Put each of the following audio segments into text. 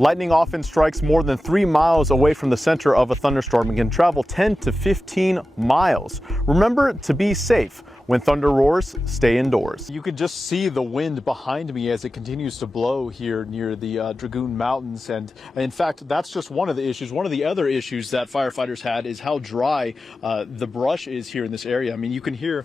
Lightning often strikes more than 3 miles away from the center of a thunderstorm and can travel 10 to 15 miles. Remember to be safe. When thunder roars, stay indoors. You can just see the wind behind me as it continues to blow here near the Dragoon Mountains. And in fact, that's just one of the issues. One of the other issues that firefighters had is how dry the brush is here in this area. I mean, you can hear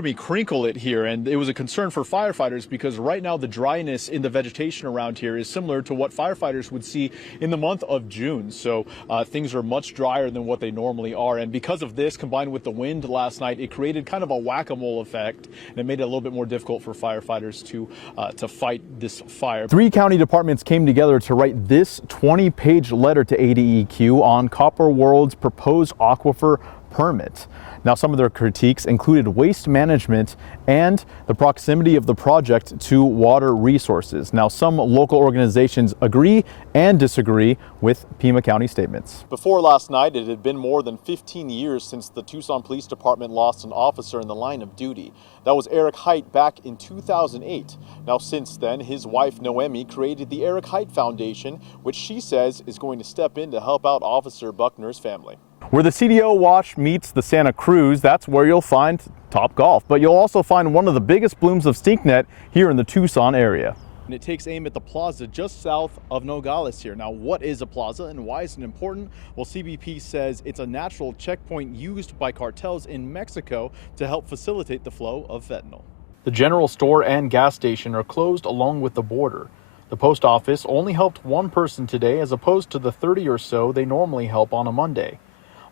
me crinkle it here, and it was a concern for firefighters because right now the dryness in the vegetation around here is similar to what firefighters would see in the month of June. So things are much drier than what they normally are. And because of this, combined with the wind last night, it created kind of a whack-a-mole effect, and it made it a little bit more difficult for firefighters to fight this fire. 3 county departments came together to write this 20-page letter to ADEQ on Copper World's proposed aquifer permit. Now, some of their critiques included waste management and the proximity of the project to water resources. Now, some local organizations agree and disagree with Pima County statements. Before last night, it had been more than 15 years since the Tucson Police Department lost an officer in the line of duty. That was Eric Height back in 2008. Now, since then, his wife Noemi created the Eric Height Foundation, which she says is going to step in to help out Officer Buckner's family. Where the CDO Wash meets the Santa Cruz, that's where you'll find Topgolf. But you'll also find one of the biggest blooms of stinknet here in the Tucson area. And it takes aim at the plaza just south of Nogales here. Now, what is a plaza and why is it important? Well, CBP says it's a natural checkpoint used by cartels in Mexico to help facilitate the flow of fentanyl. The general store and gas station are closed along with the border. The post office only helped one person today as opposed to the 30 or so they normally help on a Monday.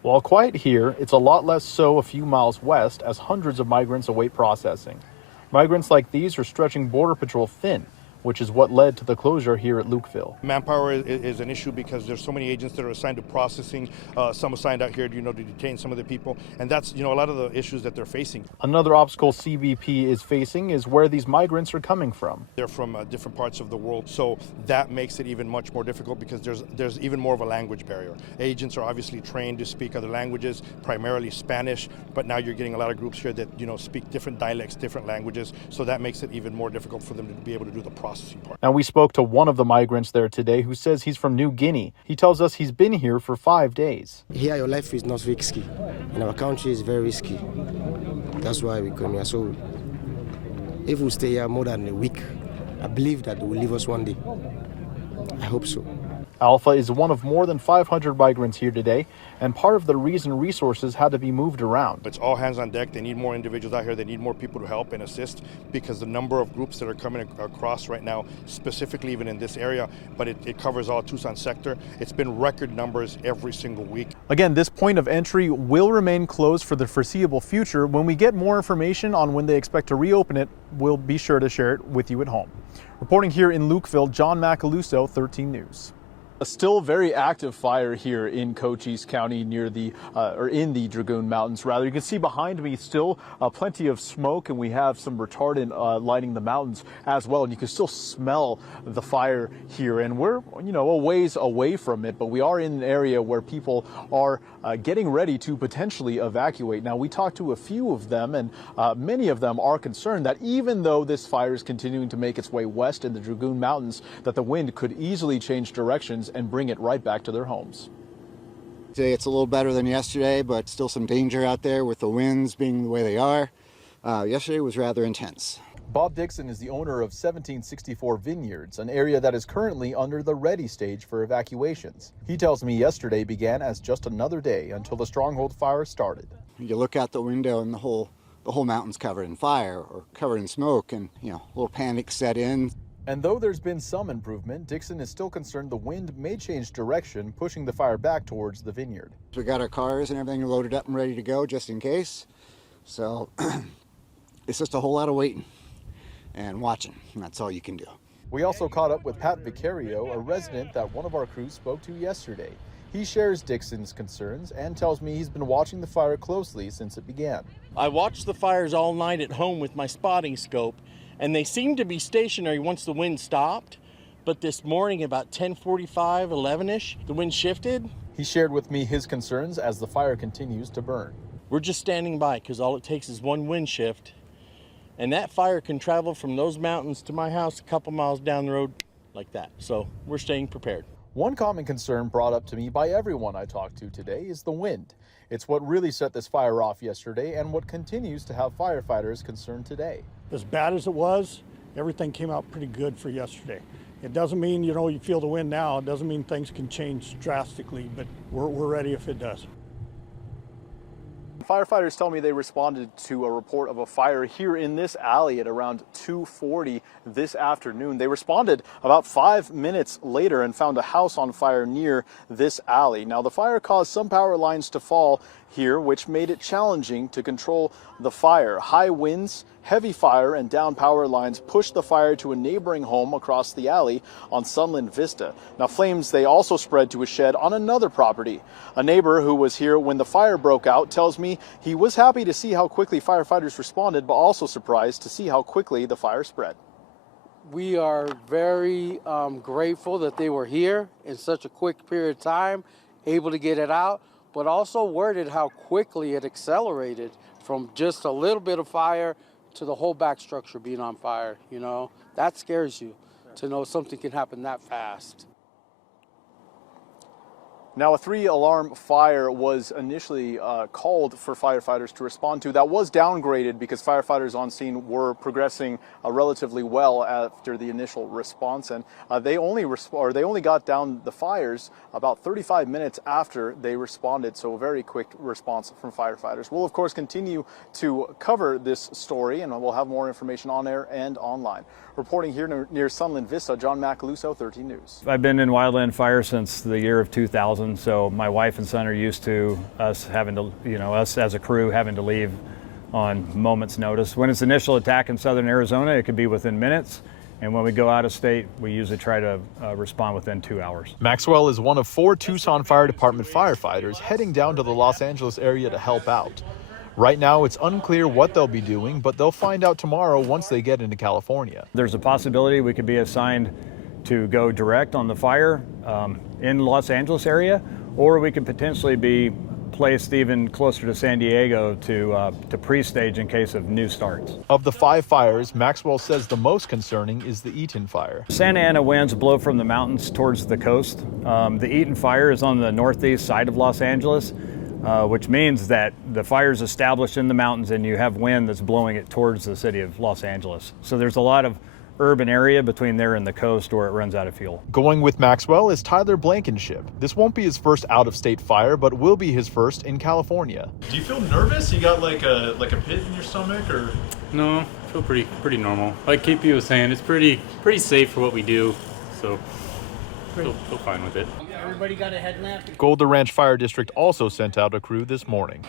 While quiet here, it's a lot less so a few miles west as hundreds of migrants await processing. Migrants like these are stretching Border Patrol thin, which is what led to the closure here at Lukeville. Manpower is an issue because there's so many agents that are assigned to processing, some assigned out here, to detain some of the people, and that's, a lot of the issues that they're facing. Another obstacle CBP is facing is where these migrants are coming from. They're from different parts of the world, so that makes it even much more difficult because there's even more of a language barrier. Agents are obviously trained to speak other languages, primarily Spanish, but now you're getting a lot of groups here that, speak different dialects, different languages, so that makes it even more difficult for them to be able to do the process. Now, we spoke to one of the migrants there today who says he's from New Guinea. He tells us he's been here for 5 days. Here your life is not risky. In our country is very risky. That's why we come here. So if we stay here more than a week, I believe that they will leave us one day. I hope so. Alpha is one of more than 500 migrants here today, and part of the reason resources had to be moved around. It's all hands on deck. They need more individuals out here. They need more people to help and assist because the number of groups that are coming across right now, specifically even in this area, but it covers all Tucson sector. It's been record numbers every single week. Again, this point of entry will remain closed for the foreseeable future. When we get more information on when they expect to reopen it, we'll be sure to share it with you at home. Reporting here in Lukeville, John Macaluso, 13 News. A still very active fire here in Cochise County near in the Dragoon Mountains, rather. You can see behind me still plenty of smoke, and we have some retardant lighting the mountains as well. And you can still smell the fire here, and we're, a ways away from it, but we are in an area where people are getting ready to potentially evacuate. Now, we talked to a few of them, and many of them are concerned that even though this fire is continuing to make its way west in the Dragoon Mountains, that the wind could easily change directions and bring it right back to their homes. Today it's a little better than yesterday, but still some danger out there with the winds being the way they are. Yesterday was rather intense. Bob Dixon is the owner of 1764 Vineyards, an area that is currently under the ready stage for evacuations. He tells me yesterday began as just another day until the Stronghold fire started. You look out the window and the whole mountain's covered in fire or covered in smoke, and a little panic set in. And though there's been some improvement, Dixon is still concerned the wind may change direction, pushing the fire back towards the vineyard. We got our cars and everything loaded up and ready to go just in case. So it's just a whole lot of waiting and watching, and that's all you can do. We also caught up with Pat Vicario, a resident that one of our crews spoke to yesterday. He shares Dixon's concerns and tells me he's been watching the fire closely since it began. I watched the fires all night at home with my spotting scope, and they seemed to be stationary once the wind stopped. But this morning, about 10:45, 11-ish, the wind shifted. He shared with me his concerns as the fire continues to burn. We're just standing by because all it takes is one wind shift. And that fire can travel from those mountains to my house a couple miles down the road like that. So we're staying prepared. One common concern brought up to me by everyone I talked to today is the wind. It's what really set this fire off yesterday and what continues to have firefighters concerned today. As bad as it was, everything came out pretty good for yesterday. It doesn't mean, you feel the wind now. It doesn't mean things can change drastically, but we're ready if it does. Firefighters tell me they responded to a report of a fire here in this alley at around 2:40 this afternoon. They responded about 5 minutes later and found a house on fire near this alley. Now, the fire caused some power lines to fall here, which made it challenging to control the fire. High winds, heavy fire, and down power lines pushed the fire to a neighboring home across the alley on Sunland Vista. Now, flames, they also spread to a shed on another property. A neighbor who was here when the fire broke out tells me he was happy to see how quickly firefighters responded, but also surprised to see how quickly the fire spread. We are very grateful that they were here in such a quick period of time, able to get it out, but also worried at how quickly it accelerated from just a little bit of fire to the whole back structure being on fire. That scares you to know something can happen that fast. Now, a 3-alarm fire was initially called for firefighters to respond to. That was downgraded because firefighters on scene were progressing relatively well after the initial response, and they only got down the fires about 35 minutes after they responded. So a very quick response from firefighters. We'll of course continue to cover this story, and we'll have more information on air and online. Reporting here near Sunland Vista, John Macaluso, 13 News. I've been in wildland fire since the year of 2000, so my wife and son are used to us having to, us as a crew having to leave on moment's notice. When it's initial attack in southern Arizona, it could be within minutes, and when we go out of state, we usually try to respond within 2 hours. Maxwell is one of 4 Tucson Fire Department firefighters heading down to the Los Angeles area to help out. Right now, it's unclear what they'll be doing, but they'll find out tomorrow once they get into California. There's a possibility we could be assigned to go direct on the fire in Los Angeles area, or we could potentially be placed even closer to San Diego to pre-stage in case of new starts. Of the 5 fires, Maxwell says the most concerning is the Eaton fire. Santa Ana winds blow from the mountains towards the coast. The Eaton fire is on the northeast side of Los Angeles, which means that the fire is established in the mountains and you have wind that's blowing it towards the city of Los Angeles. So there's a lot of urban area between there and the coast where it runs out of fuel. Going with Maxwell is Tyler Blankenship. This won't be his first out-of-state fire, but will be his first in California. Do you feel nervous? You got like a pit in your stomach, or? No, I feel pretty normal. Like KP was saying, it's pretty safe for what we do, so feel fine with it. Everybody got a headlamp? Golden Ranch Fire District also sent out a crew this morning.